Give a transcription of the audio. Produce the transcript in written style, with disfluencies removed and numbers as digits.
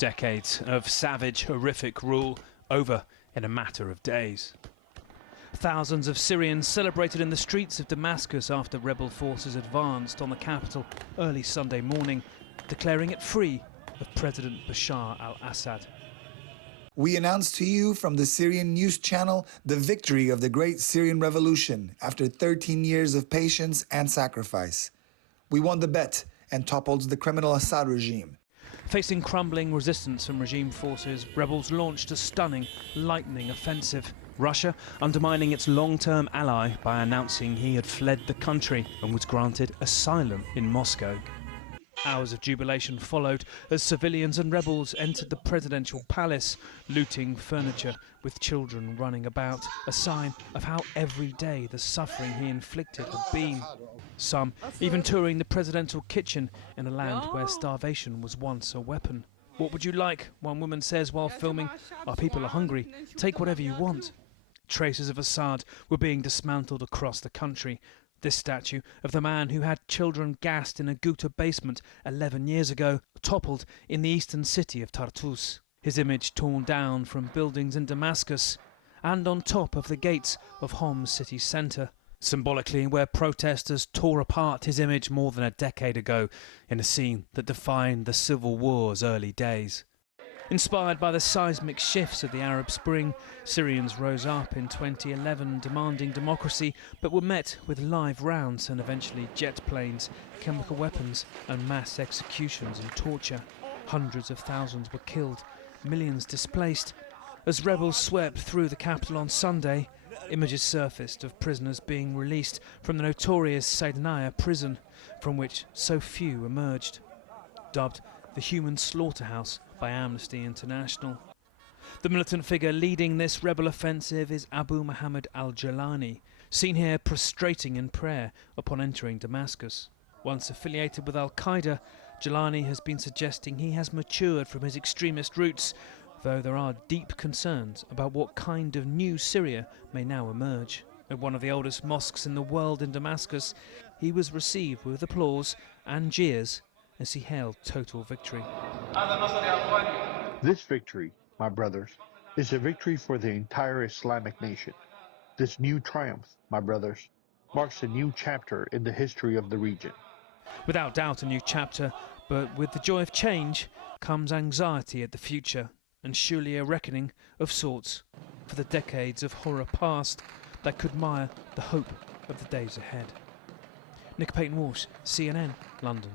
Decades of savage, horrific rule over in a matter of days. Thousands of Syrians celebrated in the streets of Damascus after rebel forces advanced on the capital early Sunday morning, declaring it free of President Bashar al-Assad. We announce to you from the Syrian news channel the victory of the great Syrian revolution after 13 years of patience and sacrifice. We won the bet and toppled the criminal Assad regime. Facing crumbling resistance from regime forces, rebels launched a stunning, lightning offensive. Russia undermining its long-term ally by announcing he had fled the country and was granted asylum in Moscow. Hours of jubilation followed as civilians and rebels entered the presidential palace, looting furniture with children running about, a sign of how everyday the suffering he inflicted had been. Some even touring the presidential kitchen in a land where starvation was once a weapon. "What would you like?" one woman says while filming. "Our people are hungry. Take whatever you want." Traces of Assad were being dismantled across the country. This statue of the man who had children gassed in a Ghouta basement 11 years ago toppled in the eastern city of Tartus. His image torn down from buildings in Damascus and on top of the gates of Hom's city centre, symbolically where protesters tore apart his image more than a decade ago in a scene that defined the civil war's early days. Inspired by the seismic shifts of the Arab Spring, Syrians rose up in 2011 demanding democracy, but were met with live rounds and eventually jet planes, chemical weapons and mass executions and torture. Hundreds of thousands were killed, millions displaced. As rebels swept through the capital on Sunday, images surfaced of prisoners being released from the notorious Saydnaya prison, from which so few emerged. Dubbed the human slaughterhouse by Amnesty International. The militant figure leading this rebel offensive is Abu Muhammad al-Jalani, seen here prostrating in prayer upon entering Damascus. Once affiliated with Al-Qaeda, Jalani has been suggesting he has matured from his extremist roots, though there are deep concerns about what kind of new Syria may now emerge. At one of the oldest mosques in the world in Damascus, he was received with applause and jeers as he hailed total victory. This victory, my brothers, is a victory for the entire Islamic nation. This new triumph, my brothers, marks a new chapter in the history of the region. Without doubt a new chapter, but with the joy of change comes anxiety at the future, and surely a reckoning of sorts for the decades of horror past that could mar the hope of the days ahead. Nick Payton-Walsh, CNN, London.